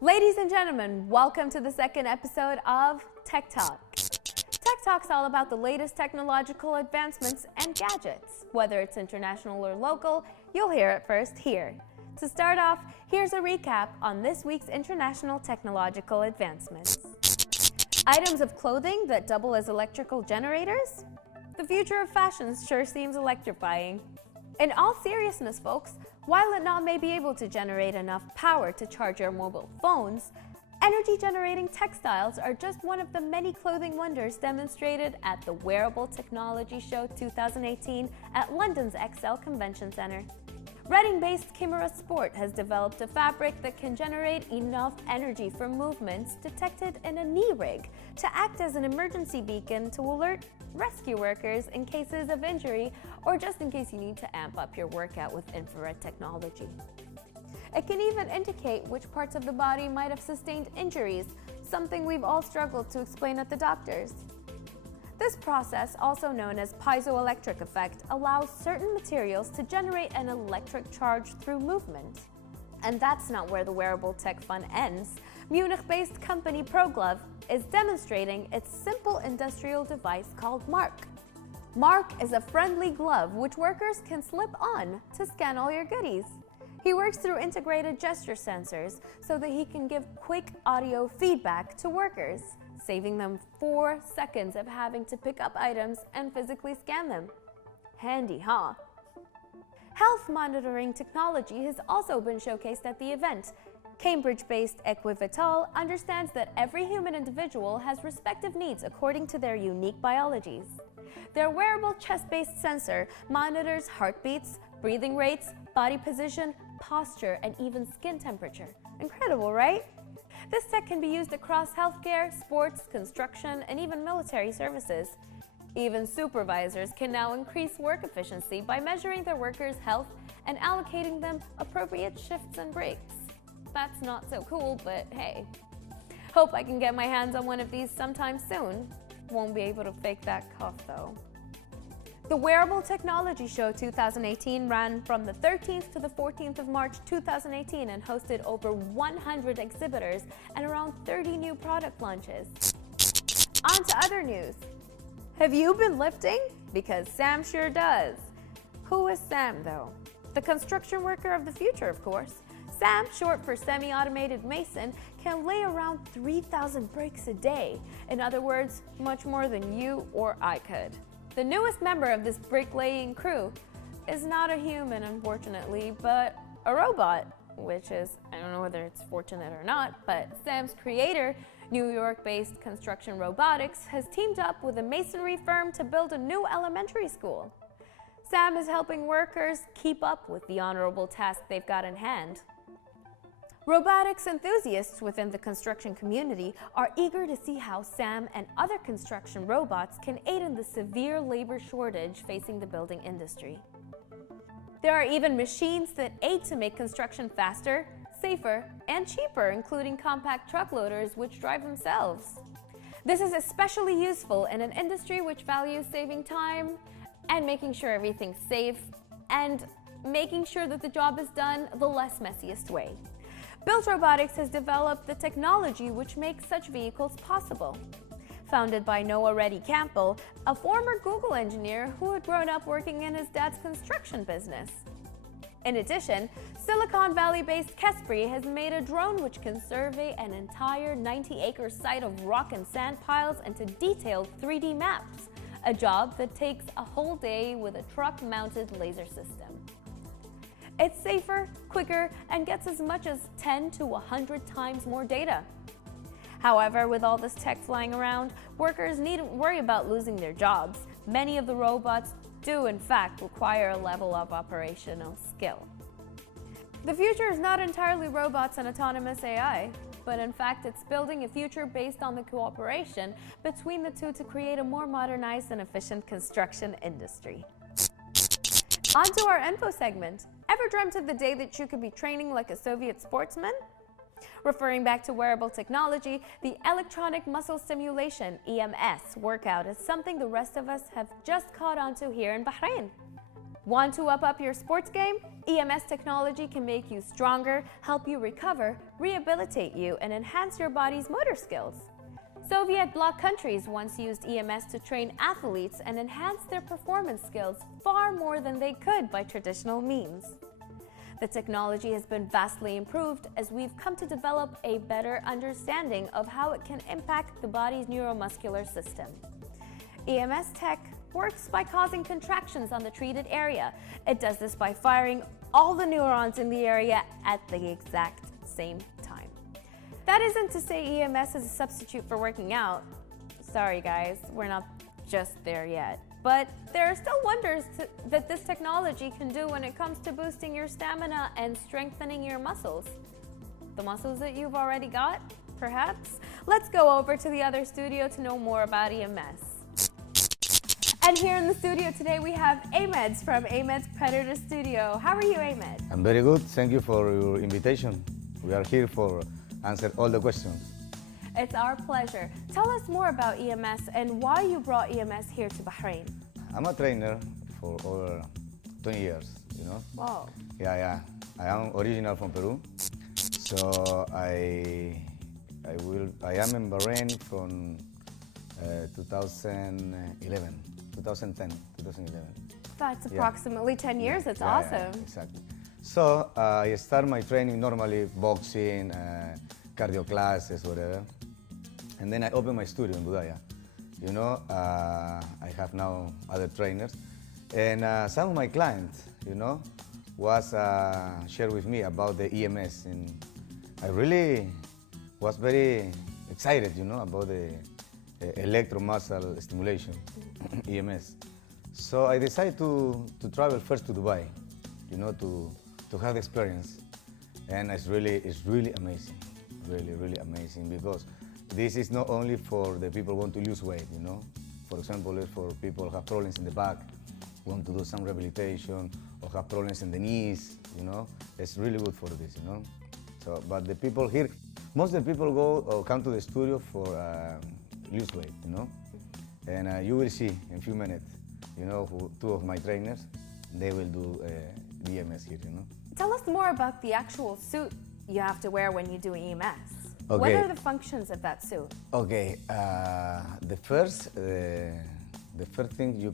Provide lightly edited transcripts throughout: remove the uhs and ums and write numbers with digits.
Ladies and gentlemen, welcome to the second episode of Tech Talk. Tech Talk's all about the latest technological advancements and gadgets. Whether it's international or local, you'll hear it first here. To start off, here's a recap on this week's international technological advancements. Items of clothing that double as electrical generators? The future of fashion sure seems electrifying. In all seriousness, folks, while it not may be able to generate enough power to charge your mobile phones, energy-generating textiles are just one of the many clothing wonders demonstrated at the Wearable Technology Show 2018 at London's ExCeL Convention Centre. Reading-based Chimera Sport has developed a fabric that can generate enough energy from movements detected in a knee rig to act as an emergency beacon to alert rescue workers in cases of injury or just in case you need to amp up your workout with infrared technology. It can even indicate which parts of the body might have sustained injuries, something we've all struggled to explain at the doctors. This process, also known as piezoelectric effect, allows certain materials to generate an electric charge through movement. And that's not where the wearable tech fun ends. Munich-based company ProGlove is demonstrating its simple industrial device called Mark. Mark is a friendly glove which workers can slip on to scan all your goodies. He works through integrated gesture sensors so that he can give quick audio feedback to workers, saving them 4 seconds of having to pick up items and physically scan them. Handy, huh? Health monitoring technology has also been showcased at the event. Cambridge-based Equivital understands that every human individual has respective needs according to their unique biologies. Their wearable chest-based sensor monitors heartbeats, breathing rates, body position, posture, and even skin temperature. Incredible, right? This tech can be used across healthcare, sports, construction, and even military services. Even supervisors can now increase work efficiency by measuring their workers' health and allocating them appropriate shifts and breaks. That's not so cool, but hey. Hope I can get my hands on one of these sometime soon. Won't be able to fake that cough though. The Wearable Technology Show 2018 ran from the 13th to the 14th of March 2018 and hosted over 100 exhibitors and around 30 new product launches. On to other news. Have you been lifting? Because Sam sure does. Who is Sam though? The construction worker of the future, of course. Sam, short for semi-automated mason, can lay around 3,000 bricks a day. In other words, much more than you or I could. The newest member of this bricklaying crew is not a human, unfortunately, but a robot, which is, I don't know whether it's fortunate or not, but Sam's creator, New York-based Construction Robotics, has teamed up with a masonry firm to build a new elementary school. Sam is helping workers keep up with the honorable task they've got in hand. Robotics enthusiasts within the construction community are eager to see how Sam and other construction robots can aid in the severe labor shortage facing the building industry. There are even machines that aid to make construction faster, safer, and cheaper, including compact truck loaders which drive themselves. This is especially useful in an industry which values saving time and making sure everything's safe and making sure that the job is done the less messiest way. Built Robotics has developed the technology which makes such vehicles possible. Founded by Noah Reddy Campbell, a former Google engineer who had grown up working in his dad's construction business. In addition, Silicon Valley-based Kespri has made a drone which can survey an entire 90-acre site of rock and sand piles into detailed 3D maps, a job that takes a whole day with a truck-mounted laser system. It's safer, quicker, and gets as much as 10 to 100 times more data. However, with all this tech flying around, workers needn't worry about losing their jobs. Many of the robots do, in fact, require a level of operational skill. The future is not entirely robots and autonomous AI, but in fact, it's building a future based on the cooperation between the two to create a more modernized and efficient construction industry. On to our info segment. Ever dreamt of the day that you could be training like a Soviet sportsman? Referring back to wearable technology, the electronic muscle stimulation (EMS) workout is something the rest of us have just caught on to here in Bahrain. Want to up your sports game? EMS technology can make you stronger, help you recover, rehabilitate you, and enhance your body's motor skills. Soviet bloc countries once used EMS to train athletes and enhance their performance skills far more than they could by traditional means. The technology has been vastly improved as we've come to develop a better understanding of how it can impact the body's neuromuscular system. EMS tech works by causing contractions on the treated area. It does this by firing all the neurons in the area at the exact same time. That isn't to say EMS is a substitute for working out. Sorry guys, we're not just there yet. But there are still wonders that this technology can do when it comes to boosting your stamina and strengthening your muscles. The muscles that you've already got, perhaps? Let's go over to the other studio to know more about EMS. And here in the studio today we have Ahmed from Ahmed's Predator Studio. How are you, Ahmed? I'm very good. Thank you for your invitation. We are here for answer all the questions. It's our pleasure. Tell us more about EMS and why you brought EMS here to Bahrain. I'm a trainer for over 20 years, you know? Wow. Yeah. I am original from Peru. So I am in Bahrain from 2011. That's approximately 10 years. That's awesome. Yeah, exactly. So I start my training normally boxing, cardio classes, whatever. And then I open my studio in Budaya. You know, I have now other trainers. And some of my clients, you know, was shared with me about the EMS. And I really was very excited, you know, about the electromuscle stimulation, EMS. So I decided to travel first to Dubai, you know, to have the experience. And it's really amazing, really amazing, because this is not only for the people who want to lose weight, you know. For example, if for people who have problems in the back, want to do some rehabilitation, or have problems in the knees, you know, it's really good for this, you know. So, but the people here, most of the people go or come to the studio for lose weight, you know. And you will see in a few minutes, you know, two of my trainers, they will do EMS here, you know. Tell us more about the actual suit you have to wear when you do EMS. Okay. What are the functions of that suit? Okay, the first thing you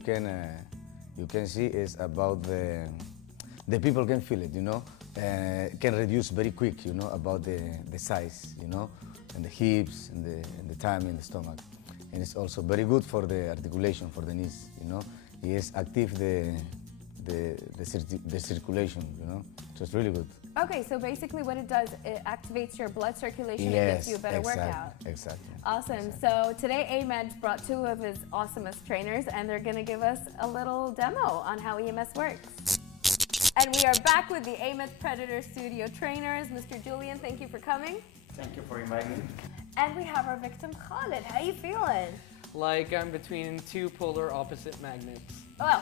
can see is about the people can feel it, you know, can reduce very quick, you know, about the size, you know, and the hips and the tummy and the stomach, and it's also very good for the articulation for the knees, you know. It active the circulation, you know, so it's really good. Okay, so basically what it does, it activates your blood circulation. Yes, and gives you a better workout. Exactly. Awesome. So today Ahmed brought two of his awesomest trainers and they're going to give us a little demo on how EMS works. And we are back with the Ahmed Predator Studio trainers. Mr. Julian, thank you for coming. Thank you for inviting me. And we have our victim Khalid. How you feeling? Like I'm between two polar opposite magnets. Well,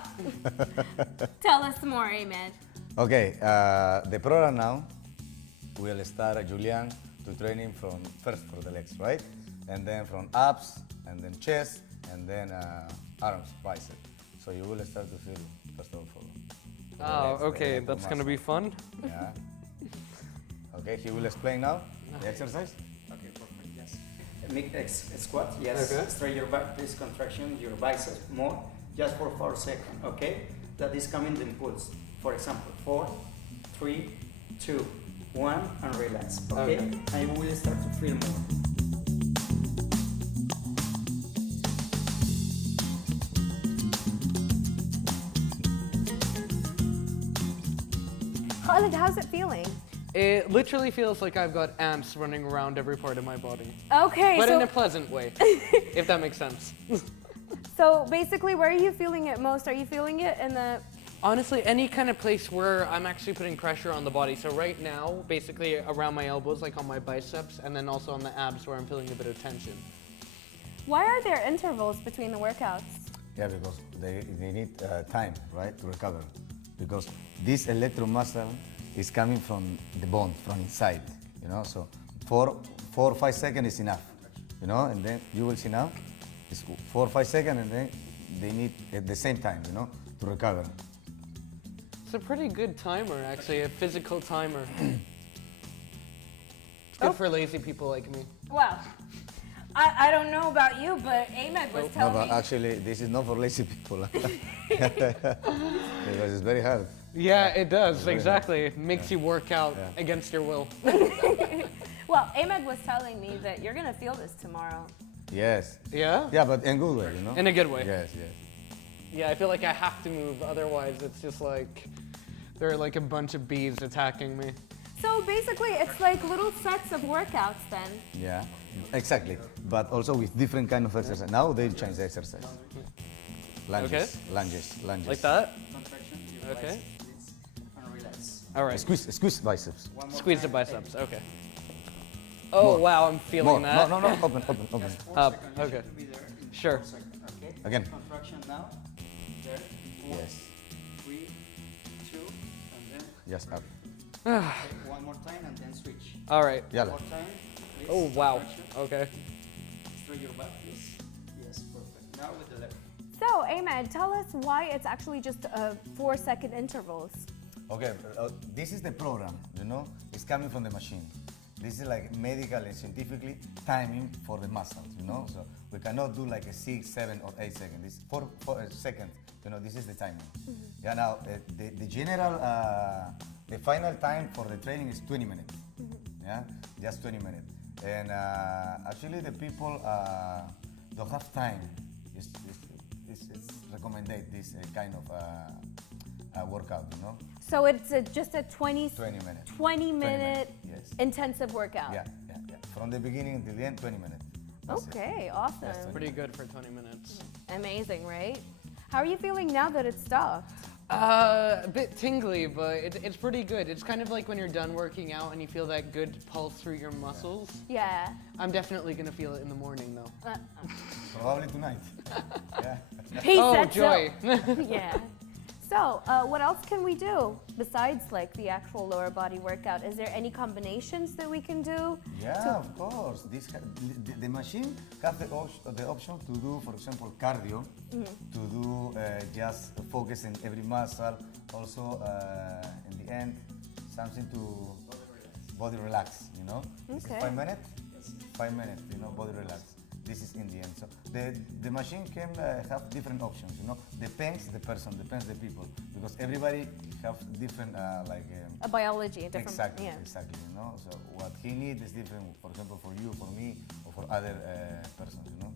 tell us more, Ahmed. Okay, the program now will start Julian to training from first for the legs, right? And then from abs, and then chest, and then arms, bicep. So you will start to feel first of all. Oh, okay, that's gonna be fun. Yeah. Okay, he will explain now the exercise. Okay, perfect, yes. Make the squat, yes. Okay. Straight your back, please contraction, your biceps more, just for 4 seconds, okay? That is coming the impulse. For example, 4, 3, 2, 1, and relax, okay? And you will start to feel more. Khalid, how's it feeling? It literally feels like I've got ants running around every part of my body. Okay, But so, in a pleasant way, if that makes sense. so basically where are you feeling it most? Are you feeling it in the... Honestly, any kind of place where I'm actually putting pressure on the body. So right now, basically around my elbows, like on my biceps, and then also on the abs where I'm feeling a bit of tension. Why are there intervals between the workouts? Yeah, because they need time, right, to recover. Because this electromuscle is coming from the bone, from inside, you know. So 4 or 5 seconds is enough, you know. And then you will see now, it's 4 or 5 seconds, and then they need at the same time, you know, to recover. It's a pretty good timer, actually, a physical timer. It's good for lazy people like me. Well, I don't know about you, but Ahmed was No, telling but me. actually, this is not for lazy people. Because it's very hard. Yeah, it does, very exactly. It makes you work out Yeah. against your will. Well, Ahmed was telling me that you're gonna feel this tomorrow. Yes. Yeah? Yeah, but in good way, you know? In a good way. Yes, yes. Yeah, I feel like I have to move, otherwise it's just like, there are like a bunch of bees attacking me. So basically, it's like little sets of workouts then. Yeah, exactly. But also with different kind of exercise. Now they change the exercise. Lunges, Okay. lunges. Like that? Contraction, your Okay. biceps, and relax. All right. Squeeze biceps. One more Squeeze the time. biceps, okay. Oh, wow, I'm feeling More. that. No, open. Just 4 Up, seconds. You okay. should be there in Sure. 4 seconds, okay? Again. Contraction now. There. 4, Yes, 3, 2, and then just up. okay, one more time and then switch. All right. One Yalla. more time. Please. Oh, wow. Contraction. Okay. Straight your back, please. Yes, perfect. Now with the left. So, Ahmed, tell us why it's actually just 4-second intervals. Okay, this is the program, you know? It's coming from the machine. This is like medical and scientifically timing for the muscles, you know? So we cannot do like a 6, 7, or 8 seconds. This 4 seconds, you know, this is the timing. Yeah, now the general, the final time for the training is 20 minutes. Yeah, just 20 minutes. And actually the people don't have time. It's recommended this kind of workout, you know? So it's just a 20 minutes. 20 minute Yes. intensive workout. Yeah. From the beginning until the end, 20 minutes. That's it. Okay, awesome. Yes, Pretty good for 20 minutes. Amazing, right? How are you feeling now that it's stopped? A bit tingly, but it's pretty good. It's kind of like when you're done working out and you feel that good pulse through your muscles. Yeah. I'm definitely gonna feel it in the morning though. Probably tonight. Yeah. He Oh, said joy. so. Yeah. So, what else can we do besides like the actual lower body workout? Is there any combinations that we can do? Yeah, of course. The machine has the option to do, for example, cardio, to do just focus in every muscle. Also, in the end, something to body relax, you know? This is Okay. 5 minutes? 5 minutes, you know, body relax. This is in the end. So the machine can have different options, you know? Depends the person, depends the people. Because everybody have different, A biology, a different. exactly, Yeah. exactly, you know? So what he needs is different, for example, for you, for me, or for other persons, you know?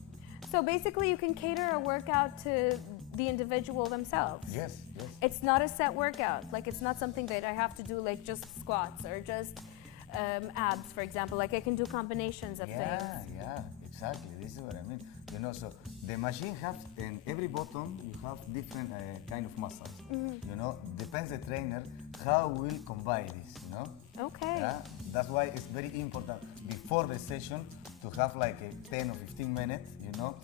So basically, you can cater a workout to the individual themselves. Yes, yes. It's not a set workout. Like it's not something that I have to do like just squats or just abs, for example. Like I can do combinations of things. Yeah, exactly. This is what I mean. You know, so the machine has in every button you have different kind of muscles. You know, depends the trainer how will combine this. You know. Okay. Yeah, that's why it's very important before the session to have like a 10 or 15 minutes. You know,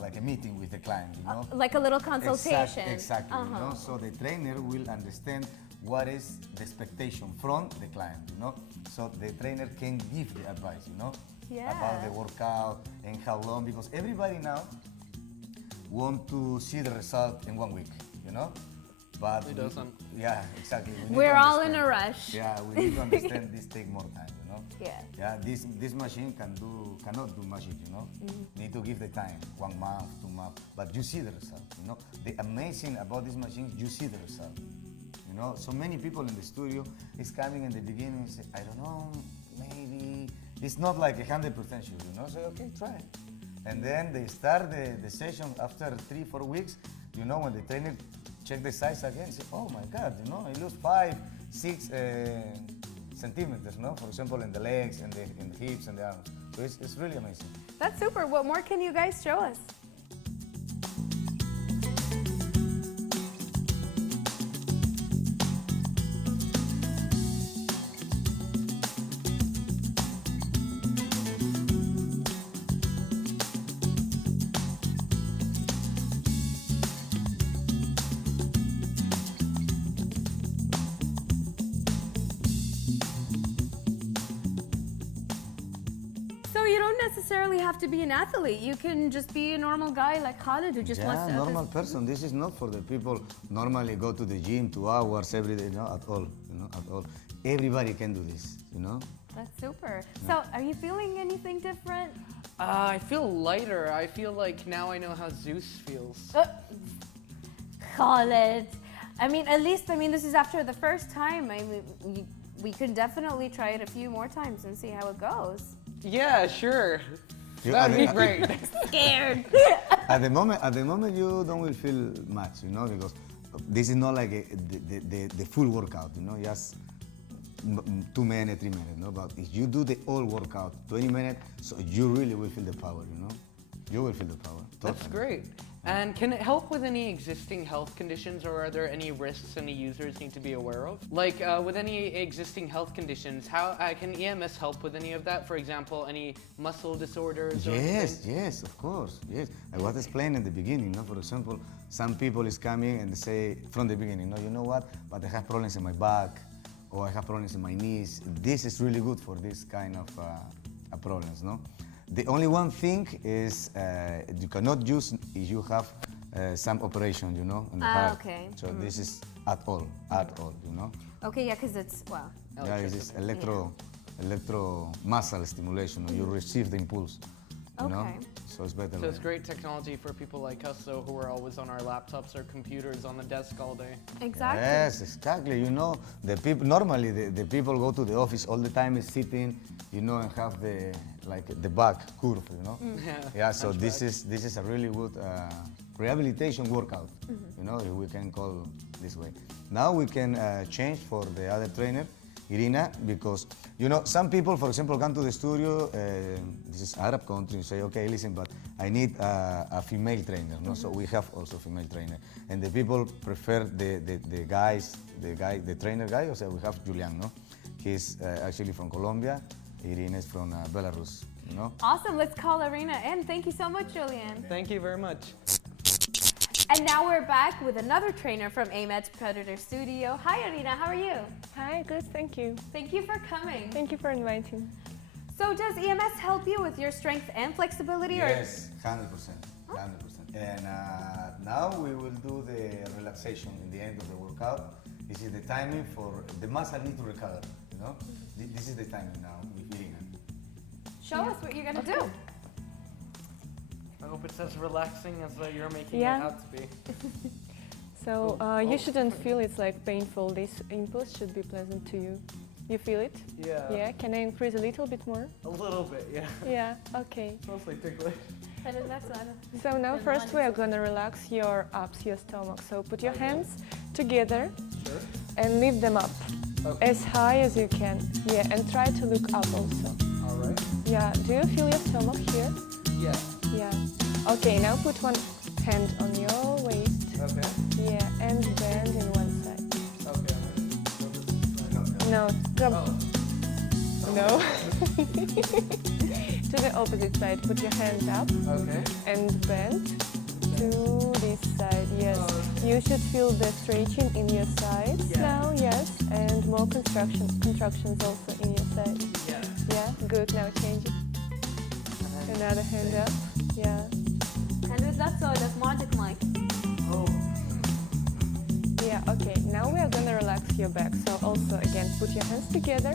like a meeting with the client. You know. Like a little consultation. Exactly. You Uh-huh. know, so the trainer will understand what is the expectation from the client, you know? So the trainer can give the advice, you know? Yeah. About the workout and how long, because everybody now want to see the result in 1 week, you know? But Who doesn't? Yeah, exactly. We need We're to all in a understand. rush. Yeah, we need to understand this take more time, you know? Yeah. Yeah, this machine cannot do magic, you know. Need to give the time, 1 month, 2 months, but you see the result, you know. The amazing about this machine, you see the result. You know, so many people in the studio is coming in the beginning and say, I don't know, maybe it's not like 100% sure, you know. Say, okay, try it. And then they start the session after 3-4 weeks. You know, when the trainer check the size again, say, oh my God, you know, I lose 5-6 centimeters, no? For example, in the legs and in the hips and the arms. So it's really amazing. That's super. What more can you guys show us? So you don't necessarily have to be an athlete. You can just be a normal guy like Khalid who just wants to. Yeah, normal person. This is not for the people normally go to the gym 2 hours every day, at all, at all. Everybody can do this, That's super. So, are you feeling anything different? I feel lighter. I feel like now I know how Zeus feels. Khalid. At least this is after the first time. We can definitely try it a few more times and see how it goes. Yeah, sure. That'd be great. Scared. At the moment, you don't will feel much, because this is not like the full workout, just 2 minutes, 3 minutes, But if you do the whole workout, 20 minutes, so you really will feel the power, You will feel the power. That's Totally. great. And can it help with any existing health conditions, or are there any risks any users need to be aware of? Like with any existing health conditions, how can EMS help with any of that? For example, any muscle disorders? Yes, of course, yes. I was explaining in the beginning, For example, some people is coming and they say from the beginning, you know what, but I have problems in my back, or I have problems in my knees. This is really good for this kind of problems, The only one thing is you cannot use if you have some operation, in the heart. Okay. So this is at all, Okay, yeah, because it's, Yeah, this is electro muscle stimulation. You receive the impulse, Okay. So it's better. So it's great technology for people like us, though, who are always on our laptops or computers on the desk all day. Exactly. Yes, exactly. The people normally the people go to the office all the time is sitting, and have the back curve, Yeah. So this is a really good rehabilitation workout, if we can call this way. Now we can change for the other trainer, Irina, because some people, for example, come to the studio. This is Arab country. And say, okay, listen, but I need a female trainer. So we have also female trainer, and the people prefer the trainer guy. So we have Julian. He's actually from Colombia. Irina is from Belarus. Awesome. Let's call Irina in. Thank you so much, Julian. Thank you very much. And now we're back with another trainer from AMED's Predator Studio. Hi, Irina. How are you? Hi, good, thank you. Thank you for coming. Thank you for inviting. So does EMS help you with your strength and flexibility? Yes, 100%. 100%. And now we will do the relaxation in the end of the workout. This is the timing for the muscle need to recover, This is the timing now with Irina. Show us what you're going to do. I hope it's as relaxing as you're making Yeah. it out to be. So you shouldn't feel it's like painful. This impulse should be pleasant to you. You feel it? Yeah. Yeah, can I increase a little bit more? A little bit, yeah. Yeah, okay. It's mostly ticklish. So now first we are gonna relax your abs, your stomach. So put your hands together Sure. and lift them up Okay. as high as you can. Yeah, and try to look up also. All right. Yeah, do you feel your stomach here? Yeah. Yeah. Okay, now put one hand on your waist. Okay. Yeah, and bend in one side. Okay. No, drop. Oh. No. To the opposite side. Put your hands up Okay. and bend to this side. Yes. You should feel the stretching in your sides Yeah. now. Yes. And more contractions also in your side. Yeah. Yeah. Good. Now change it. Another hand up. Yeah. And with that, so that's magic, Mike. Oh. Yeah, okay. Now we are gonna relax your back. So also again, put your hands together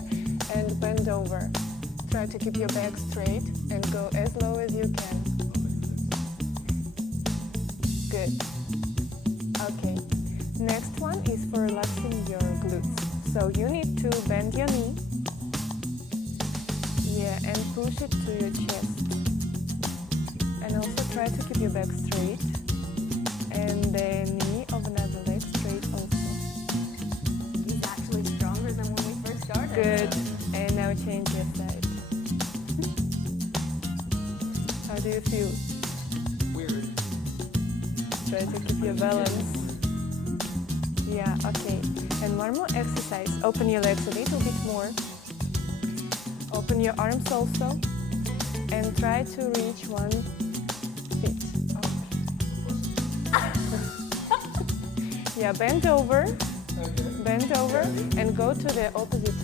and bend over. Try to keep your back straight and go as low as you can. Good. Okay. Next one is for relaxing your glutes. So you need to bend your knee. Yeah, and push it to your chest. And also try to keep your back straight. And the knee of another leg straight also. He's actually stronger than when we first started. Good. And now change your side. How do you feel? Weird. Try to keep your balance. Yeah, okay. And one more exercise. Open your legs a little bit more. Open your arms also. And try to reach 1 feet. Yeah, bend over. Okay. Bend over and go to the opposite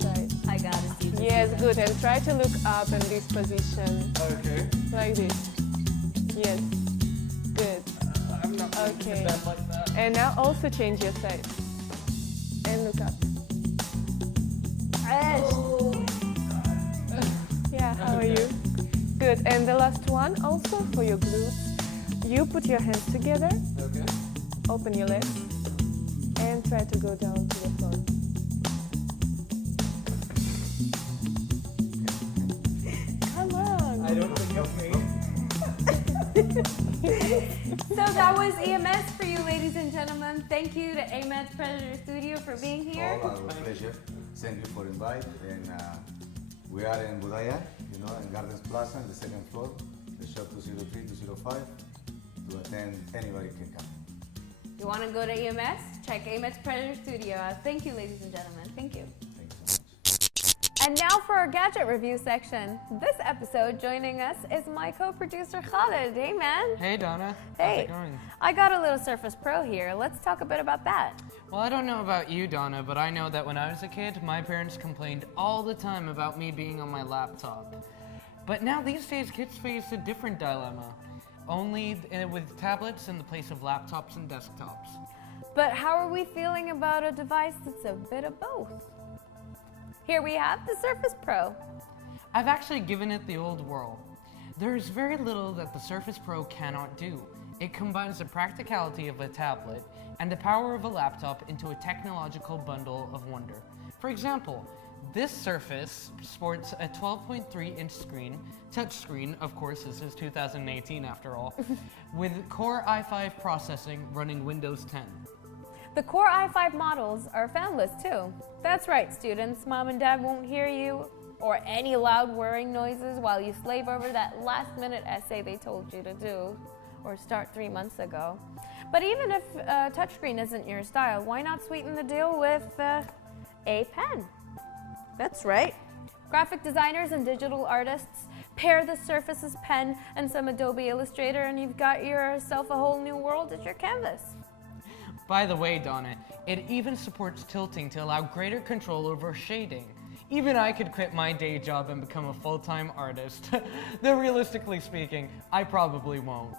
side. I gotta see Yes, good. And try to look up in this position. Okay. Like this. Yes. Good. I'm not Okay. like that. And now also change your side. And look up. Yeah, how are you? Good. And the last one also for your glutes. You put your hands together, Okay. open your legs, and try to go down to the floor. Come on. I don't think of me. So that was EMS for you, ladies and gentlemen. Thank you to Amet's Predator Studio for being here. All our pleasure. Thank you for invite. And we are in Budaya, you know, in Gardens Plaza, on the second floor, the shop 203, 205. To attend, anybody can come. You want to go to EMS? Check Amet's Predator Studio out. Thank you, ladies and gentlemen. Thank you. Thank you so much. And now for our gadget review section. This episode, joining us is my co-producer Khaled. Hey, man. Hey, Donna. Hey. How's it going? I got a little Surface Pro here. Let's talk a bit about that. Well, I don't know about you, Donna, but I know that when I was a kid, my parents complained all the time about me being on my laptop. But now these days, kids face a different dilemma. Only with tablets in the place of laptops and desktops. But how are we feeling about a device that's a bit of both? Here we have the Surface Pro. I've actually given it the old whirl. There is very little that the Surface Pro cannot do. It combines the practicality of a tablet and the power of a laptop into a technological bundle of wonder. For example, this Surface sports a 12.3-inch screen, touchscreen, of course, this is 2018 after all, with Core i5 processing running Windows 10. The Core i5 models are fanless too. That's right, students. Mom and Dad won't hear you or any loud whirring noises while you slave over that last-minute essay they told you to do or start 3 months ago. But even if touchscreen isn't your style, why not sweeten the deal with a pen? That's right. Graphic designers and digital artists pair the Surface's pen and some Adobe Illustrator and you've got yourself a whole new world at your canvas. By the way, Donna, it even supports tilting to allow greater control over shading. Even I could quit my day job and become a full-time artist. Though realistically speaking, I probably won't.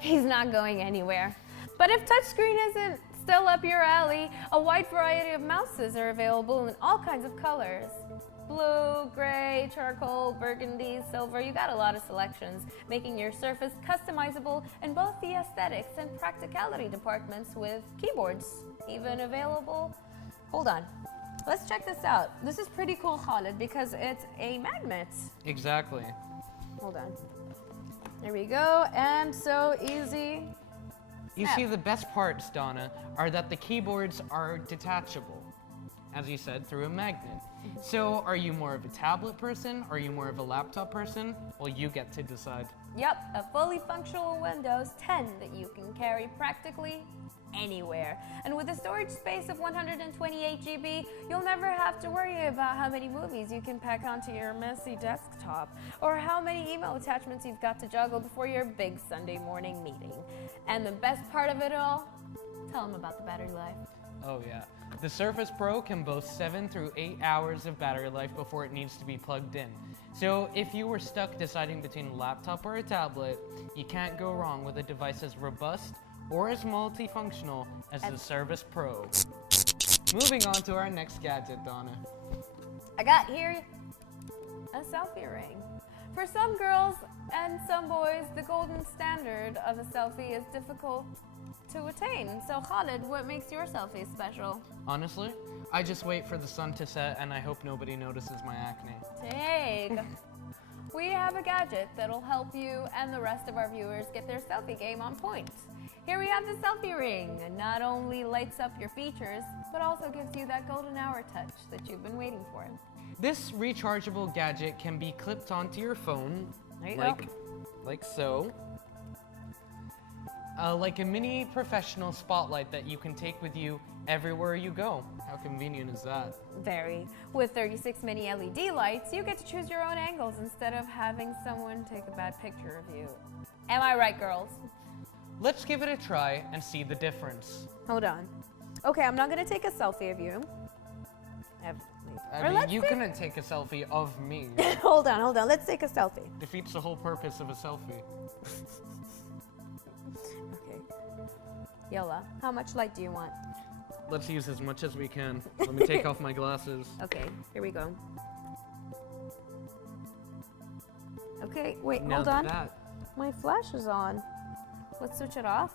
He's not going anywhere. But if touchscreen isn't still up your alley, a wide variety of mouses are available in all kinds of colors. Blue, gray, charcoal, burgundy, silver, you got a lot of selections, making your Surface customizable in both the aesthetics and practicality departments with keyboards, even available. Hold on, let's check this out. This is pretty cool, Khaled, because it's a magnet. Exactly. Hold on. There we go, and so easy. You see, the best parts, Donna, are that the keyboards are detachable, as you said, through a magnet. So, are you more of a tablet person? Are you more of a laptop person? Well, you get to decide. Yep, a fully functional Windows 10 that you can carry practically anywhere. And with a storage space of 128 GB, you'll never have to worry about how many movies you can pack onto your messy desktop or how many email attachments you've got to juggle before your big Sunday morning meeting. And the best part of it all, tell them about the battery life. Oh yeah. The Surface Pro can boast 7 through 8 hours of battery life before it needs to be plugged in. So if you were stuck deciding between a laptop or a tablet, you can't go wrong with a device as robust or as multifunctional as the Surface Pro. Moving on to our next gadget, Donna. I got here a selfie ring. For some girls and some boys, the golden standard of a selfie is difficult to attain. So Khaled, what makes your selfie special? Honestly, I just wait for the sun to set and I hope nobody notices my acne. Take. We have a gadget that'll help you and the rest of our viewers get their selfie game on point. Here we have the selfie ring. It not only lights up your features, but also gives you that golden hour touch that you've been waiting for. This rechargeable gadget can be clipped onto your phone, There you go. like so. Like a mini professional spotlight that you can take with you everywhere you go. How convenient is that? Very. With 36 mini LED lights, you get to choose your own angles instead of having someone take a bad picture of you. Am I right, girls? Let's give it a try and see the difference. Hold on. Okay, I'm not gonna take a selfie of you. I Or mean, let's you say- couldn't take a selfie of me. Hold on. Let's take a selfie. Defeats the whole purpose of a selfie. Okay. Yola, how much light do you want? Let's use as much as we can. Let me take off my glasses. Okay, here we go. Okay, wait, Now hold on. that. My flash is on. Let's switch it off.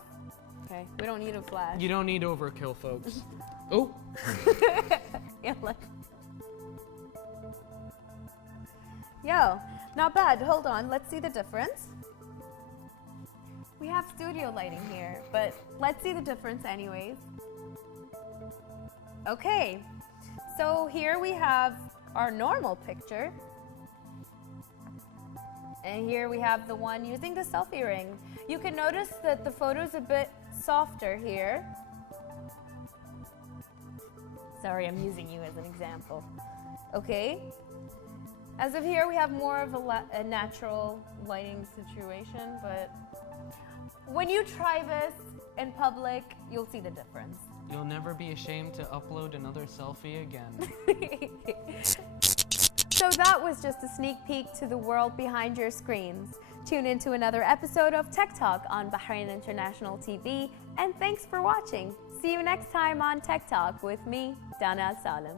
Okay, we don't need a flash. You don't need overkill, folks. Oh, Yola. Yo, not bad. Hold on, let's see the difference. We have studio lighting here, but let's see the difference anyways. Okay, so here we have our normal picture. And here we have the one using the selfie ring. You can notice that the photo's a bit softer here. Sorry, I'm using you as an example. Okay. As of here, we have more of a natural lighting situation, but when you try this in public, you'll see the difference. you'll never be ashamed to upload another selfie again. So that was just a sneak peek to the world behind your screens. Tune into another episode of Tech Talk on Bahrain International TV, and thanks for watching. See you next time on Tech Talk with me, Dana Al Salem.